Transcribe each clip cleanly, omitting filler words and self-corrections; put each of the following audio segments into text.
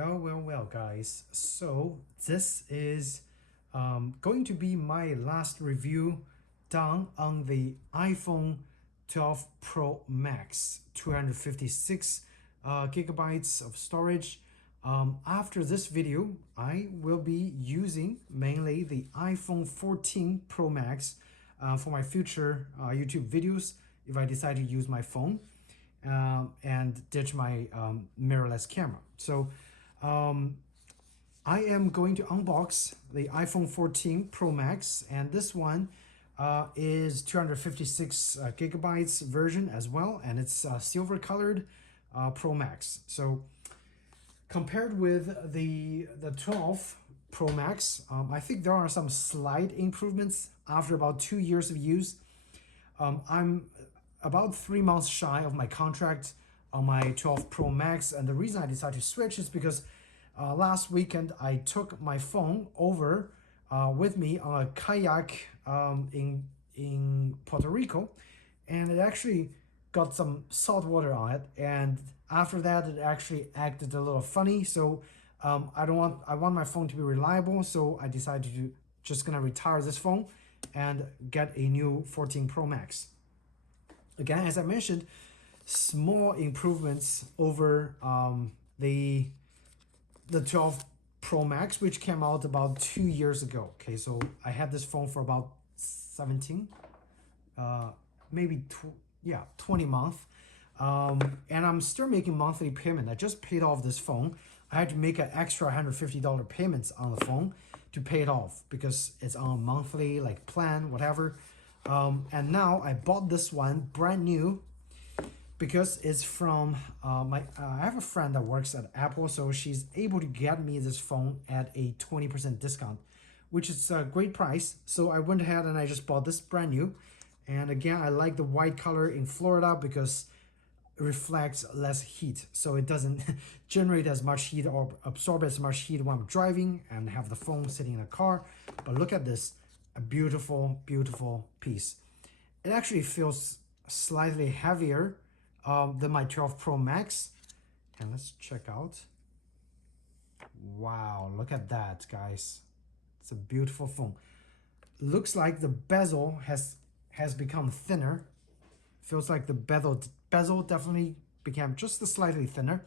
Well, guys. So this is going to be my last review done on the iPhone 12 Pro Max, 256 gigabytes of storage. After this video, I will be using mainly the iPhone 14 Pro Max for my future YouTube videos if I decide to use my phone and ditch my mirrorless camera. So I am going to unbox the iPhone 14 Pro Max, and this one is 256 gigabytes version as well, and it's silver colored Pro Max. So compared with the 12 Pro Max, I think there are some slight improvements after about 2 years of use. I'm about 3 months shy of my contract on my 12 Pro Max, and the reason I decided to switch is because last weekend I took my phone over with me on a kayak in Puerto Rico, and it actually got some salt water on it, and after that it actually acted a little funny. So I want my phone to be reliable, so I decided to just gonna retire this phone and get a new 14 Pro Max. Again, as I mentioned, small improvements over the 12 Pro Max, which came out about 2 years ago. Okay, so I had this phone for about 17, maybe 20 months, and I'm still making monthly payment. I just paid off this phone. I had to make an extra $150 payments on the phone to pay it off because it's on a monthly like plan, whatever. And now I bought this one brand new because it's from I have a friend that works at Apple, so she's able to get me this phone at a 20% discount, which is a great price. So I went ahead and I just bought this brand new. And again, I like the white color in Florida because it reflects less heat, so it doesn't generate as much heat or absorb as much heat when I'm driving and have the phone sitting in a car. But look at this, a beautiful, beautiful piece. It actually feels slightly heavier than my 12 Pro Max. And let's check out. Wow, look at that, guys. It's a beautiful phone. Looks like the bezel has become thinner. Feels like the bezel definitely became just slightly thinner.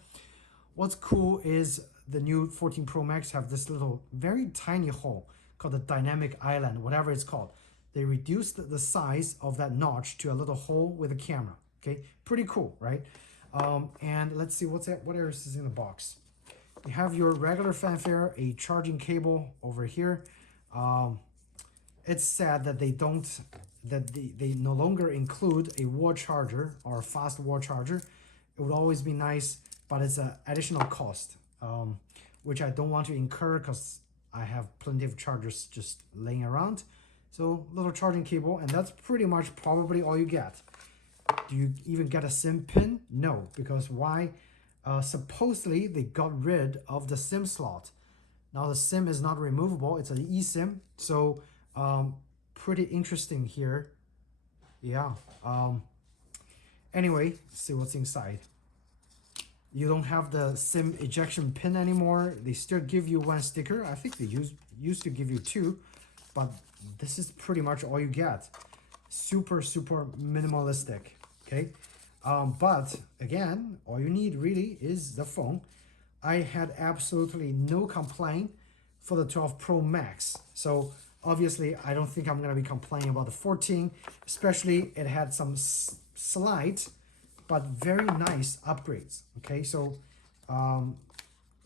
What's cool is the new 14 Pro Max have this little very tiny hole called the dynamic island, whatever it's called. They reduced the size of that notch to a little hole with a camera. Okay, pretty cool, right? And let's see what else is in the box. You have your regular fanfare, a charging cable over here. It's sad that they no longer include a wall charger or a fast wall charger. It would always be nice, but it's an additional cost, which I don't want to incur because I have plenty of chargers just laying around. So little charging cable, and that's pretty much probably all you get. Do you even get a SIM pin? No, because why? Supposedly they got rid of the SIM slot. Now the SIM is not removable, it's an eSIM. So pretty interesting here. Yeah. Anyway, let's see what's inside. You don't have the SIM ejection pin anymore. They still give you one sticker. I think they used to give you two, but this is pretty much all you get. Super minimalistic. Okay. But again, all you need really is the phone. I had absolutely no complaint for the 12 Pro Max. So obviously, I don't think I'm going to be complaining about the 14, especially it had some slight but very nice upgrades. Okay, so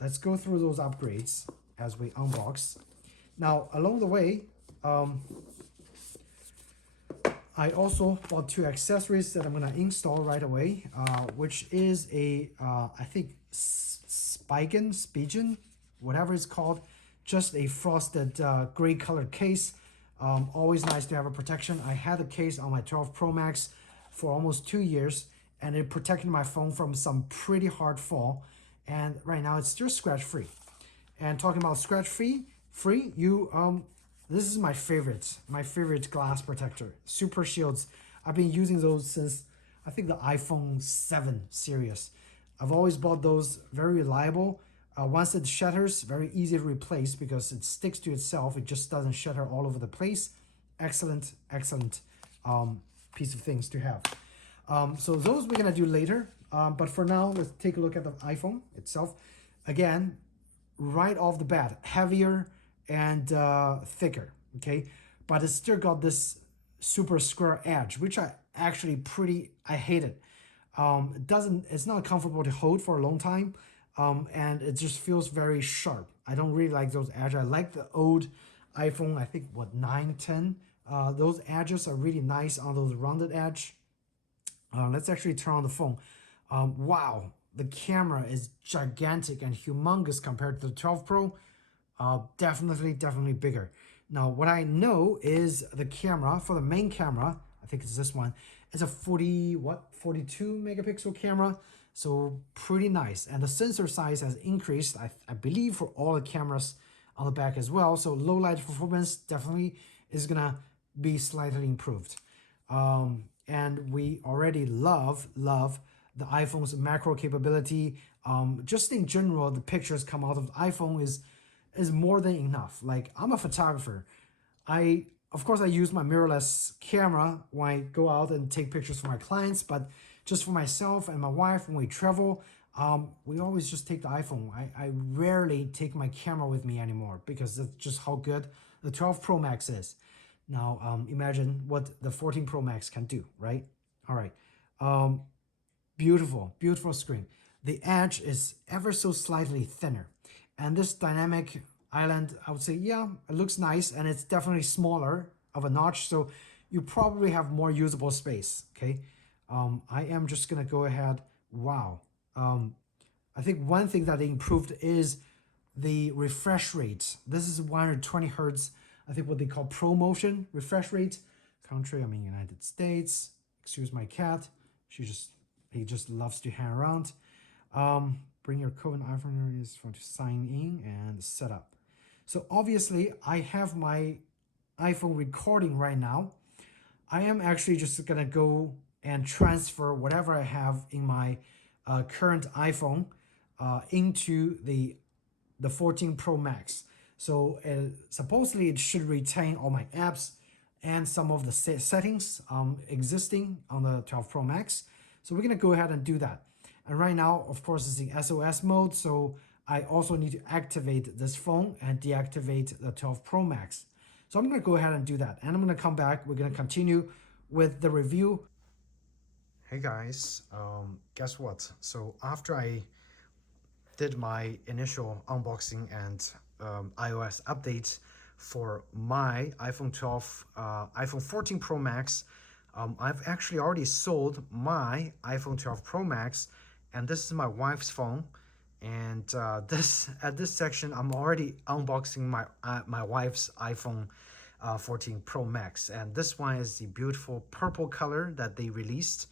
let's go through those upgrades as we unbox. Now, along the way, I also bought two accessories that I'm going to install right away, which is a, I think, Spigen, whatever it's called, just a frosted gray colored case. Always nice to have a protection. I had a case on my 12 Pro Max for almost 2 years, and it protected my phone from some pretty hard fall. And right now it's still scratch free. And talking about scratch free, this is my favorite glass protector, Super Shields. I've been using those since I think the iPhone 7 series. I've always bought those, very reliable. Once it shutters, very easy to replace because it sticks to itself. It just doesn't shutter all over the place. Excellent, excellent piece of things to have. So those we're gonna do later. But for now, let's take a look at the iPhone itself. Again, right off the bat, heavier and thicker, okay? But it's still got this super square edge, which I hate it. It's not comfortable to hold for a long time, and it just feels very sharp. I don't really like those edges. I like the old iPhone, I think, 9, 10. Those edges are really nice on those rounded edge. Let's actually turn on the phone. Wow, the camera is gigantic and humongous compared to the 12 Pro. Definitely bigger. Now, what I know is the camera, for the main camera, I think it's this one, it's a 42 megapixel camera. So pretty nice. And the sensor size has increased, I believe, for all the cameras on the back as well. So low light performance definitely is gonna be slightly improved. And we already love the iPhone's macro capability. Just in general, the pictures come out of the iPhone is more than enough. Like, I'm a photographer. Of course, I use my mirrorless camera when I go out and take pictures for my clients, but just for myself and my wife, when we travel, we always just take the iPhone. I rarely take my camera with me anymore because that's just how good the 12 Pro Max is. Now, imagine what the 14 Pro Max can do, right? All right. Beautiful screen. The edge is ever so slightly thinner. And this dynamic island, I would say, yeah, it looks nice, and it's definitely smaller of a notch, so you probably have more usable space, okay? I am just gonna go ahead, wow. I think one thing that they improved is the refresh rate. This is 120 hertz, I think what they call ProMotion refresh rate. Country, I mean United States. Excuse my cat, he just loves to hang around. Bring your code and iPhone is for to sign in and set up. So obviously I have my iPhone recording right now. I am actually just gonna go and transfer whatever I have in my current iPhone into the 14 Pro Max. So supposedly it should retain all my apps and some of the settings existing on the 12 Pro Max. So we're gonna go ahead and do that. And right now, of course, it's in SOS mode, so I also need to activate this phone and deactivate the 12 Pro Max. So I'm gonna go ahead and do that. And I'm gonna come back, we're gonna continue with the review. Hey guys, guess what? So after I did my initial unboxing and iOS updates for my iPhone 12, iPhone 14 Pro Max, I've actually already sold my iPhone 12 Pro Max, and this is my wife's phone. And at this section, I'm already unboxing my wife's iPhone 14 Pro Max, and this one is the beautiful purple color that they released,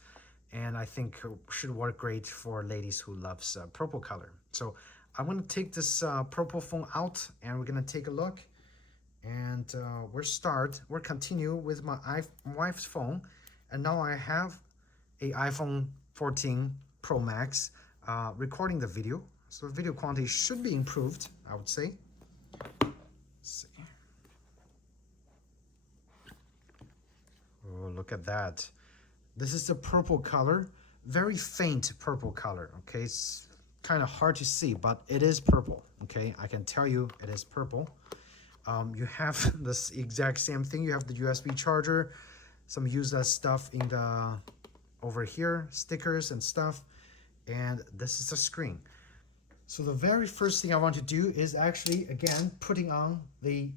and I think should work great for ladies who loves purple color. So I'm gonna take this purple phone out, and we're gonna take a look, and we'll continue with my wife's phone, and now I have a iPhone 14 Pro Max recording the video. So the video quality should be improved, I would say. Let's see. Oh, look at that. This is the purple color, very faint purple color, okay? It's kind of hard to see, but it is purple, okay? I can tell you it is purple. You have this exact same thing. You have the USB charger, some useless stuff in the over here, stickers and stuff, and this is the screen. So the very first thing I want to do is actually, again, putting on the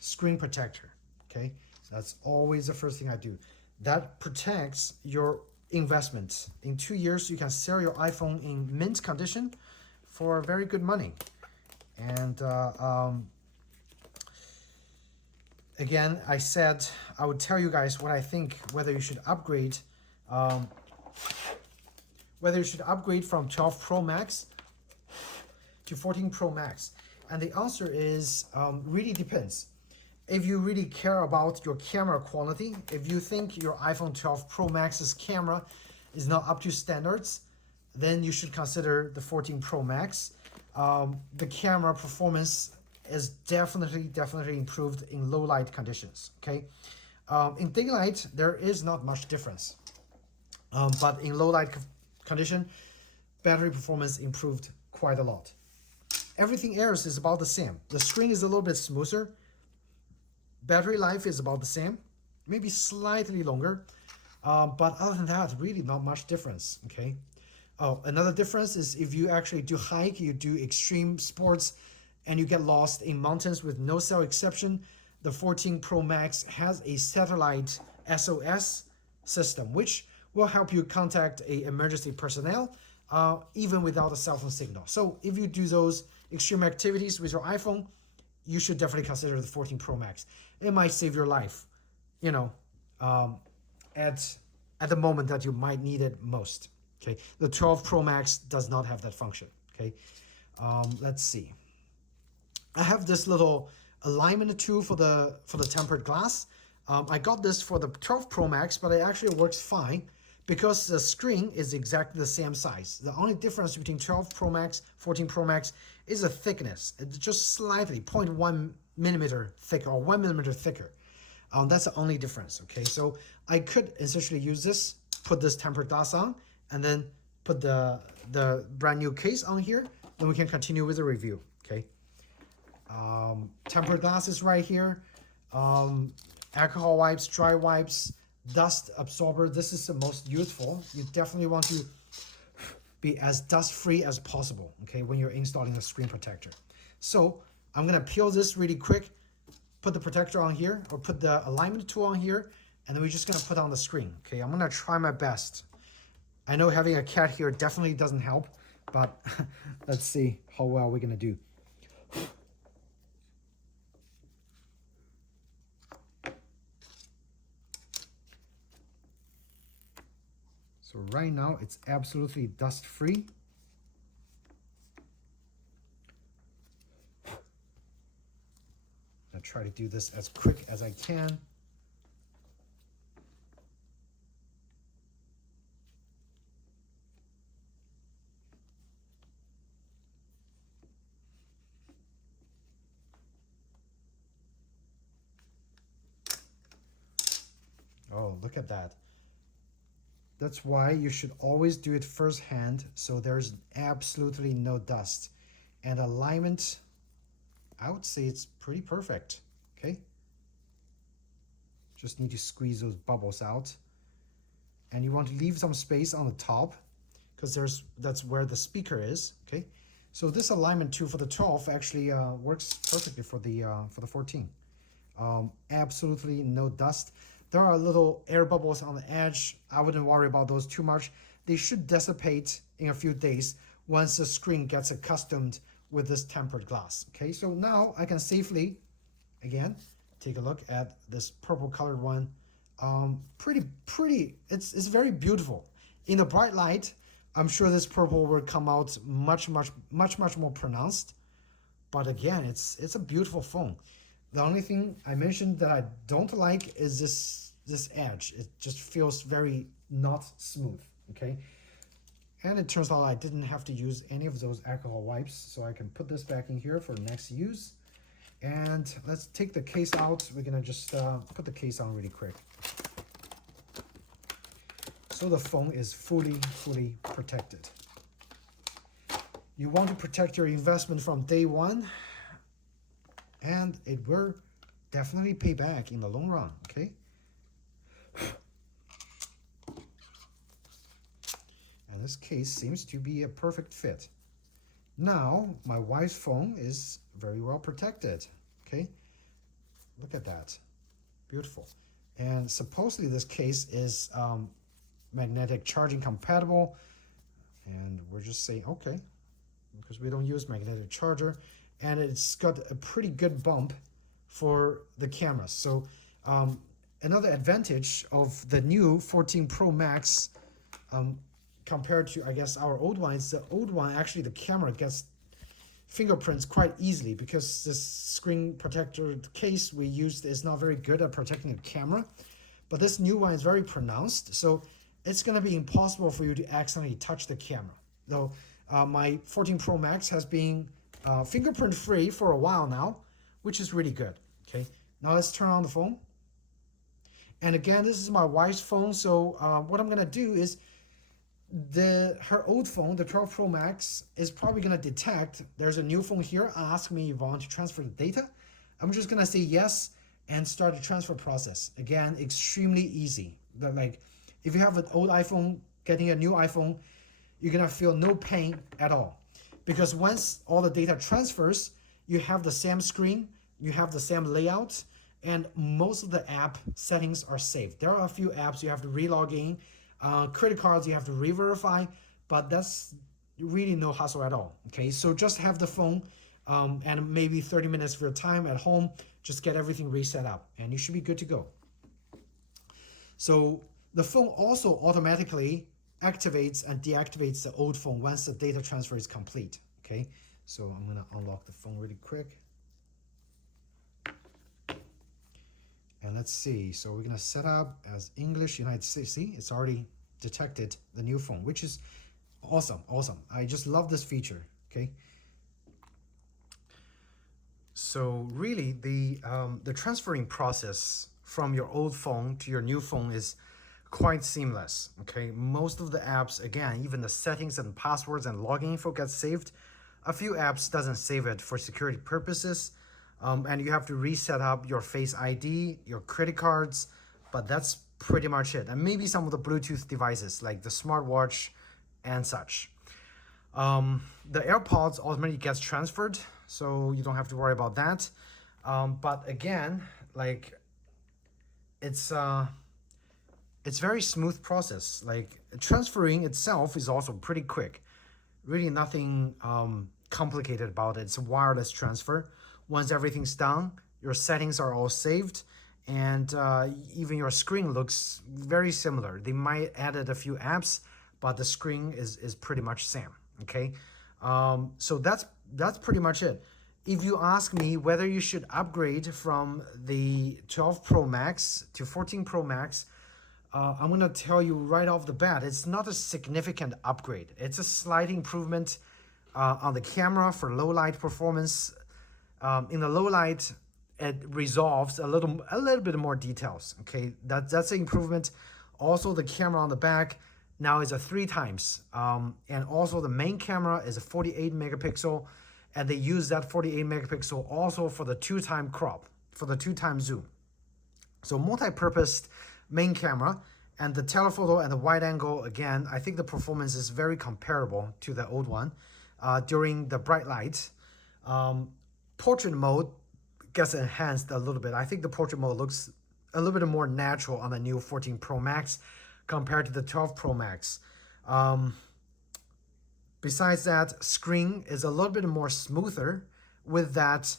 screen protector, okay? So that's always the first thing I do. That protects your investment. In 2 years, you can sell your iPhone in mint condition for very good money. And again, I said I would tell you guys what I think, whether you should upgrade from 12 Pro Max to 14 Pro Max. And the answer is really depends. If you really care about your camera quality, if you think your iPhone 12 Pro Max's camera is not up to standards, then you should consider the 14 Pro Max. the camera performance is definitely improved in low light conditions. Okay, in daylight there is not much difference, but in low light condition, battery performance improved quite a lot. Everything else is about the same. The screen is a little bit smoother. Battery life is about the same, maybe slightly longer, but other than that, really not much difference. Okay. Oh, another difference is if you actually do hike, you do extreme sports, and you get lost in mountains with no cell exception, the 14 Pro Max has a satellite SOS system, which will help you contact a emergency personnel even without a cell phone signal. So if you do those extreme activities with your iPhone, you should definitely consider the 14 Pro Max. It might save your life, you know, at the moment that you might need it most. Okay, the 12 Pro Max does not have that function. Okay, let's see. I have this little alignment tool for the tempered glass. I got this for the 12 Pro Max, but it actually works fine because the screen is exactly the same size. The only difference between 12 Pro Max, 14 Pro Max is the thickness. It's just slightly 0.1 millimeter thicker or 1 millimeter thicker. That's the only difference. Okay, so I could essentially use this, put this tempered glass on, and then put the brand new case on here. Then we can continue with the review. Okay. Tempered glass is right here. Alcohol wipes, dry wipes, dust absorber. This is the most useful. You definitely want to be as dust free as possible, okay, when you're installing a screen protector. So I'm gonna peel this really quick, put the protector on here, or put the alignment tool on here, and then we're just gonna put on the screen. Okay, I'm gonna try my best. I know having a cat here definitely doesn't help, but let's see how well we're gonna do. So right now it's absolutely dust free. I'll try to do this as quick as I can. Oh, look at that. That's why you should always do it firsthand, so there's absolutely no dust. And alignment, I would say it's pretty perfect, okay? Just need to squeeze those bubbles out. And you want to leave some space on the top, because that's where the speaker is, okay? So this alignment tool for the 12 actually works perfectly for the 14. Absolutely no dust. There are little air bubbles on the edge. I wouldn't worry about those too much. They should dissipate in a few days once the screen gets accustomed with this tempered glass. Okay, so now I can safely, again, take a look at this purple colored one. Pretty, it's very beautiful. In the bright light, I'm sure this purple will come out much more pronounced. But again, it's a beautiful phone. The only thing I mentioned that I don't like is this edge. It just feels very not smooth, okay? And it turns out I didn't have to use any of those alcohol wipes, so I can put this back in here for next use. And let's take the case out. We're gonna just put the case on really quick. So the phone is fully protected. You want to protect your investment from day one, and it will definitely pay back in the long run, okay? And this case seems to be a perfect fit. Now, my wife's phone is very well protected, okay? Look at that, beautiful. And supposedly this case is magnetic charging compatible, and we're just saying, okay, because we don't use magnetic charger. And it's got a pretty good bump for the cameras. So another advantage of the new 14 Pro Max compared to, I guess, our old one is the old one, actually the camera gets fingerprints quite easily because this screen protector case we used is not very good at protecting the camera. But this new one is very pronounced, so it's going to be impossible for you to accidentally touch the camera. Though my 14 Pro Max has been fingerprint free for a while now, which is really good. Okay, now let's turn on the phone. And again, this is my wife's phone, so what I'm gonna do is her old phone, the 12 Pro Max, is probably gonna detect there's a new phone here. Ask me if I want to transfer the data. I'm just gonna say yes and start the transfer process. Again, extremely easy. Like if you have an old iPhone, getting a new iPhone, you're gonna feel no pain at all, because once all the data transfers, you have the same screen, you have the same layout, and most of the app settings are saved. There are a few apps you have to re-log in, credit cards you have to re-verify, but that's really no hassle at all. Okay, so just have the phone and maybe 30 minutes of your time at home, just get everything reset up and you should be good to go. So the phone also automatically activates and deactivates the old phone once the data transfer is complete. Okay, so I'm gonna unlock the phone really quick. And let's see, so we're gonna set up as English United States. See, it's already detected the new phone, which is awesome. I just love this feature. Okay, so really the transferring process from your old phone to your new phone is quite seamless. Okay, most of the apps, again, even the settings and passwords and login info gets saved. A few apps doesn't save it for security purposes, and you have to reset up your Face ID, your credit cards, but that's pretty much it. And maybe some of the Bluetooth devices like the smartwatch and such. The AirPods automatically gets transferred, so you don't have to worry about that. But again, like it's very smooth process. Like transferring itself is also pretty quick. Really nothing complicated about it. It's a wireless transfer. Once everything's done, your settings are all saved, and even your screen looks very similar. They might added a few apps, but the screen is pretty much same. Okay, so that's pretty much it. If you ask me whether you should upgrade from the 12 Pro Max to 14 Pro Max, I'm gonna tell you right off the bat, it's not a significant upgrade. It's a slight improvement on the camera for low light performance. In the low light, it resolves a little bit more details. Okay, that's an improvement. Also, the camera on the back now is a 3 times, and also the main camera is a 48 megapixel, and they use that 48 megapixel also for the 2-time crop, for the 2-time zoom. So multi-purposed main camera, and the telephoto and the wide angle, again, I think the performance is very comparable to the old one. During the bright light, portrait mode gets enhanced a little bit. I think the portrait mode looks a little bit more natural on the new 14 Pro Max compared to the 12 Pro Max. Besides that, screen is a little bit more smoother with that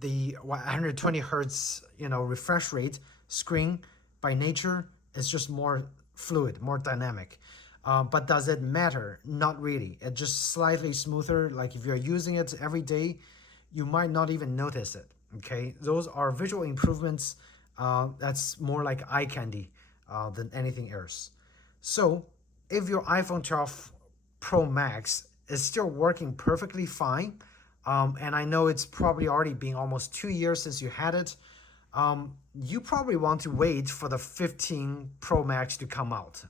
the 120 hertz refresh rate. Screen by nature is just more fluid, more dynamic. But does it matter? Not really. It's just slightly smoother. Like if you're using it every day, you might not even notice it. Okay, those are visual improvements. That's more like eye candy than anything else. So if your iPhone 12 Pro Max is still working perfectly fine, and I know it's probably already been almost 2 years since you had it, you probably want to wait for the 15 Pro Max to come out.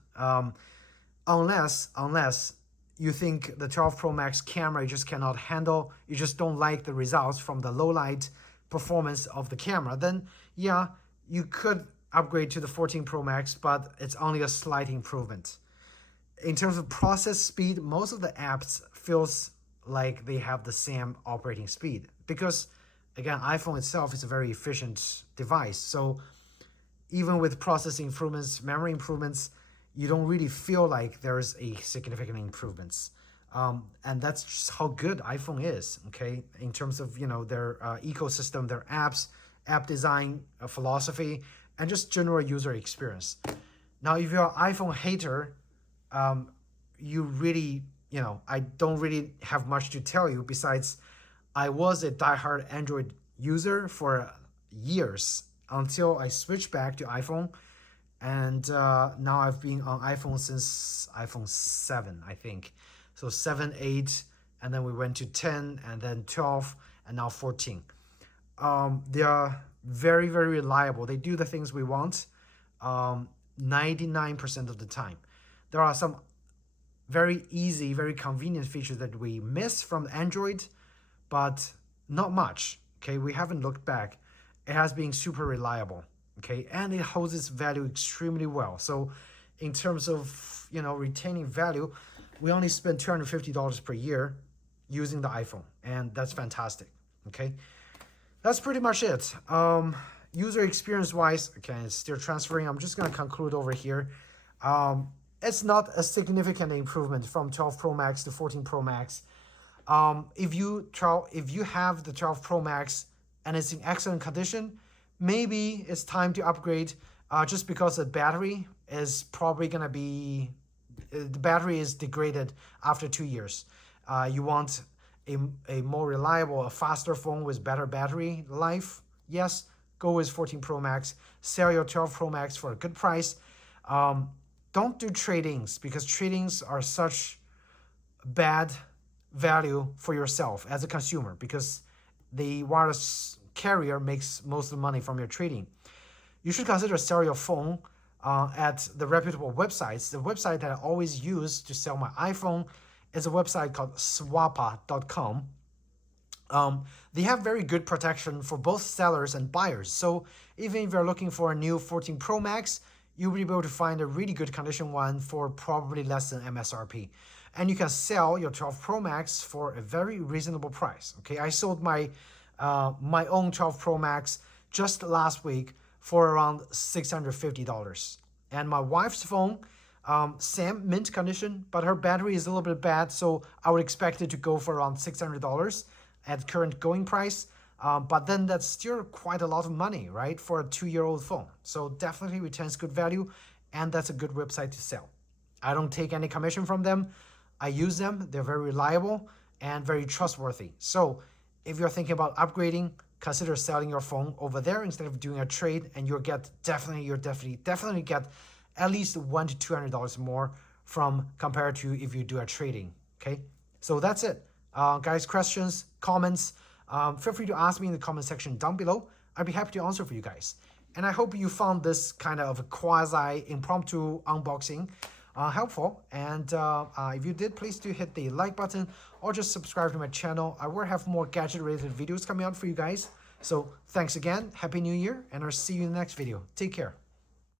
Unless you think the 12 Pro Max camera you just cannot handle, you just don't like the results from the low light performance of the camera, then yeah, you could upgrade to the 14 Pro Max, but it's only a slight improvement. In terms of process speed, most of the apps feels like they have the same operating speed because, again, iPhone itself is a very efficient device. So even with processing improvements, memory improvements, you don't really feel like there's a significant improvements. And that's just how good iPhone is, okay? In terms of, their ecosystem, their apps, app design philosophy, and just general user experience. Now, if you're an iPhone hater, you really, I don't really have much to tell you besides I was a diehard Android user for years until I switched back to iPhone. And now I've been on iPhone since iPhone 7, I think. So 7, 8, and then we went to 10, and then 12, and now 14. They are very, very reliable. They do the things we want 99% of the time. There are some very easy, very convenient features that we miss from Android, but not much. Okay, we haven't looked back. It has been super reliable. Okay, and it holds its value extremely well. So, in terms of retaining value, we only spend $250 per year using the iPhone, and that's fantastic. Okay, that's pretty much it. User experience wise, okay, it's still transferring. I'm just gonna conclude over here. It's not a significant improvement from 12 Pro Max to 14 Pro Max. If you have the 12 Pro Max and it's in excellent condition, maybe it's time to upgrade. Just because the battery is probably gonna be the battery is degraded after 2 years. You want a more reliable, a faster phone with better battery life. Yes, go with 14 Pro Max. Sell your 12 Pro Max for a good price. Don't do trade-ins, because trade-ins are such bad value for yourself as a consumer, because the wireless carrier makes most of the money from your trading. You should consider sell your phone at the reputable websites. The website that I always use to sell my iPhone is a website called swappa.com. They have very good protection for both sellers and buyers. So even if you're looking for a new 14 Pro Max, you'll be able to find a really good condition one for probably less than MSRP. And you can sell your 12 Pro Max for a very reasonable price. Okay, I sold my my own 12 Pro Max just last week for around $650. And my wife's phone, same mint condition, but her battery is a little bit bad, so I would expect it to go for around $600 at current going price. But then that's still quite a lot of money, right, for a 2-year-old phone. So definitely retains good value, and that's a good website to sell. I don't take any commission from them. I use them. They're very reliable and very trustworthy. So if you're thinking about upgrading, consider selling your phone over there instead of doing a trade, and you'll definitely get at least $100 to $200 more from compared to if you do a trading. Okay, so that's it. Guys, questions, comments, feel free to ask me in the comment section down below. I'd be happy to answer for you guys. And I hope you found this kind of a quasi impromptu unboxing helpful. And if you did, please do hit the like button or just subscribe to my channel. I will have more gadget related videos coming out for you guys. So thanks again. Happy New Year, and I'll see you in the next video. Take care.